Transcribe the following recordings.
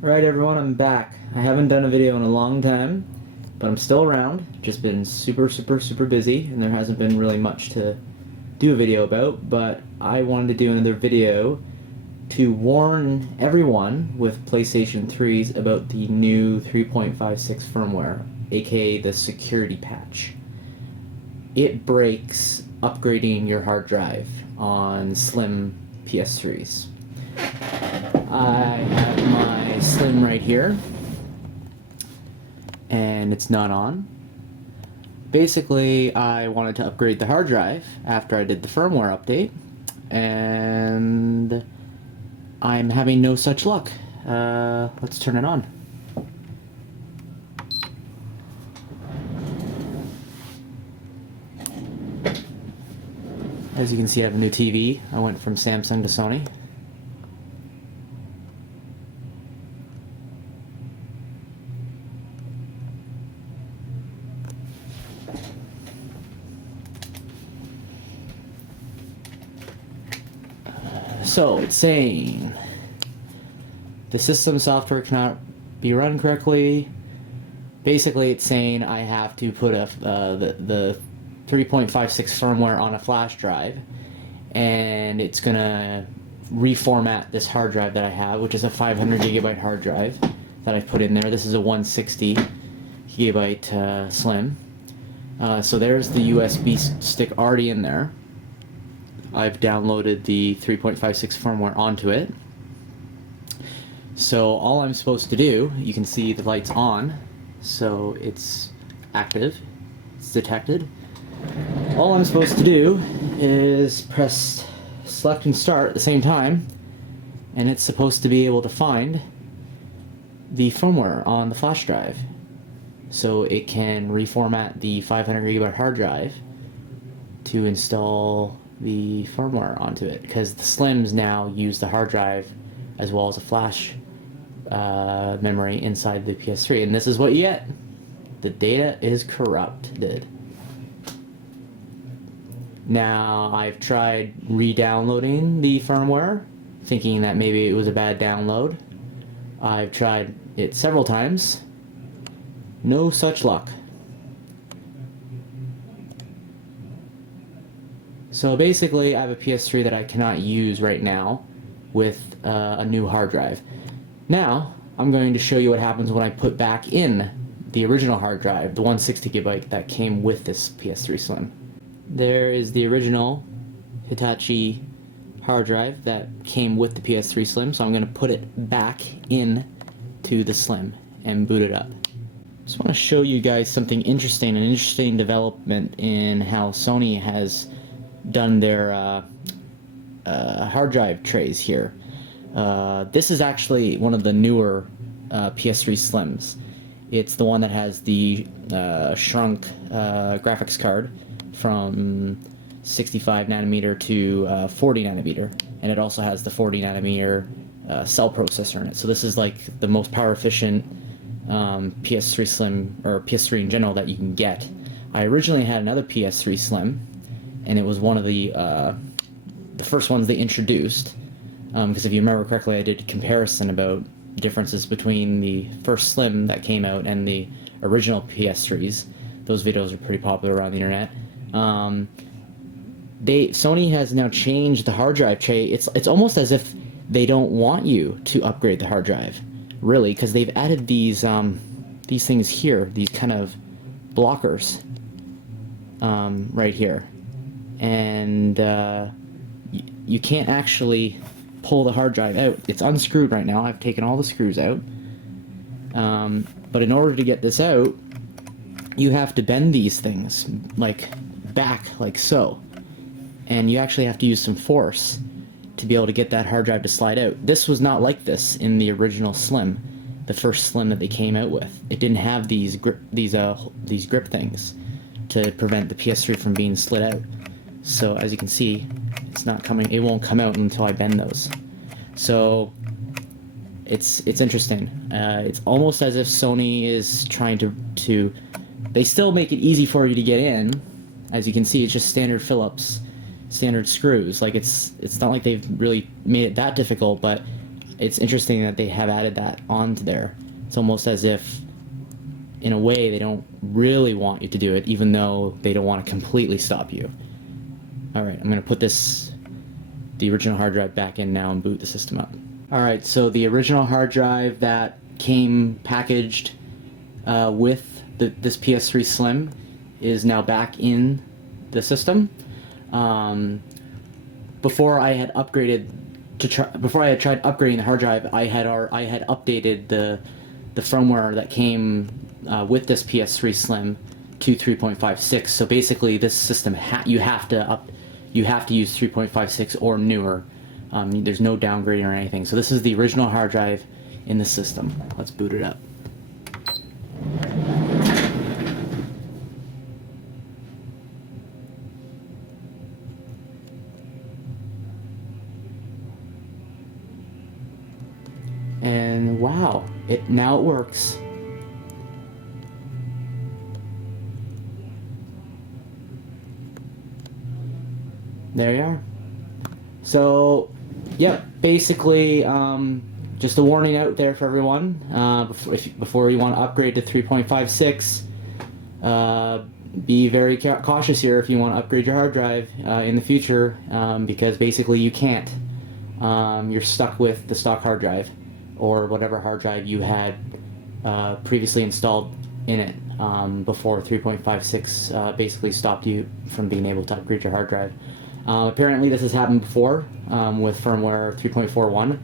Right, everyone, I'm back. I haven't done a video in a long time, but I'm still around. Just been super busy, and there hasn't been really much to do a video about, but I wanted to do another video to warn everyone with PlayStation 3s about the new 3.56 firmware, aka the security patch. It breaks upgrading your hard drive on slim PS3s. I have my Slim right here, and it's not on. Basically, I wanted to upgrade the hard drive after I did the firmware update, and I'm having no such luck. Let's turn it on. As you can see, I have a new TV. I went from Samsung to Sony. So, it's saying the system software cannot be run correctly. Basically, it's saying I have to put the 3.56 firmware on a flash drive, and it's gonna reformat this hard drive that I have, which is a 500 gigabyte hard drive that I've put in there. This is a 160 gigabyte Slim. So there's the USB stick already in there. I've downloaded the 3.56 firmware onto it. So all I'm supposed to do, you can see the light's on, so it's active, it's detected. All I'm supposed to do is press select and start at the same time, and it's supposed to be able to find the firmware on the flash drive. So it can reformat the 500 gigabyte hard drive to install the firmware onto it, because the Slims now use the hard drive as well as a flash memory inside the PS3, and this is what you get. The data is corrupted. Now, I've tried re-downloading the firmware, thinking that maybe it was a bad download. I've tried it several times. No such luck. So basically, I have a PS3 that I cannot use right now with a new hard drive. Now, I'm going to show you what happens when I put back in the original hard drive, the 160 gigabyte that came with this PS3 Slim. There is the original Hitachi hard drive that came with the PS3 Slim, so I'm going to put it back in to the Slim and boot it up. Just want to show you guys something interesting, an interesting development in how Sony has done their hard drive trays here. This is actually one of the newer PS3 Slims. It's the one that has the shrunk graphics card from 65 nanometer to 40 nanometer, and it also has the 40 nanometer cell processor in it. So this is like the most power efficient PS3 Slim, or PS3 in general, that you can get. I originally had another PS3 Slim, and it was one of the first ones they introduced, because if you remember correctly, I did a comparison about differences between the first Slim that came out and the original PS3s. Those videos are pretty popular around the internet. Sony has now changed the hard drive tray. It's almost as if they don't want you to upgrade the hard drive, really, because they've added these things here, these kind of blockers right here, and you can't actually pull the hard drive out. It's unscrewed right now. I've taken all the screws out, but in order to get this out, you have to bend these things like back, like so, and you actually have to use some force to be able to get that hard drive to slide out. This was not like this in the original Slim, the first Slim that they came out with. It didn't have these grip things to prevent the PS3 from being slid out. So as you can see, it's not coming. It won't come out until I bend those. So it's interesting. It's almost as if Sony is trying to. They still make it easy for you to get in. As you can see, it's just standard Phillips, standard screws. Like it's not like they've really made it that difficult, but it's interesting that they have added that onto there. It's almost as if, in a way, they don't really want you to do it, even though they don't want to completely stop you. Alright, I'm going to put the original hard drive back in now and boot the system up. Alright, so the original hard drive that came packaged with this PS3 Slim is now back in the system. Before I had upgraded before I had tried upgrading the hard drive, I had updated the firmware that came with this PS3 Slim to 3.56. So basically, this system you have to use 3.56 or newer. There's no downgrading or anything. So this is the original hard drive in the system. Let's boot it up. And wow, now it works. There you are. So, yep, basically, just a warning out there for everyone. Before you want to upgrade to 3.56, be very cautious here if you want to upgrade your hard drive in the future, because basically you can't. You're stuck with the stock hard drive, or whatever hard drive you had previously installed in it before 3.56 basically stopped you from being able to upgrade your hard drive. Apparently this has happened before with firmware 3.41.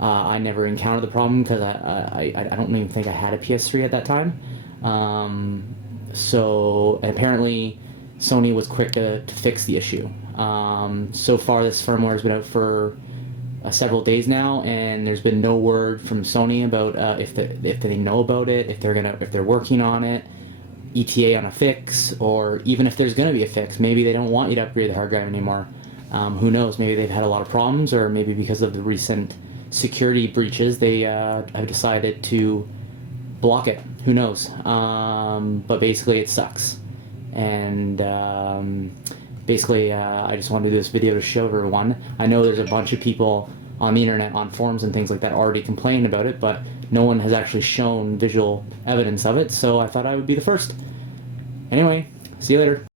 I never encountered the problem because I don't even think I had a PS3 at that time. So apparently Sony was quick to fix the issue. So far this firmware has been out for several days now, and there's been no word from Sony about if they know about it, if they're working on it, ETA on a fix, or even if there's going to be a fix. Maybe they don't want you to upgrade the hard drive anymore. Who knows? Maybe they've had a lot of problems, or maybe because of the recent security breaches, they have decided to block it. Who knows? But basically, it sucks. And basically, I just wanted to do this video to show everyone. I know there's a bunch of people on the internet, on forums and things like that, already complaining about it, but no one has actually shown visual evidence of it, so I thought I would be the first. Anyway, see you later.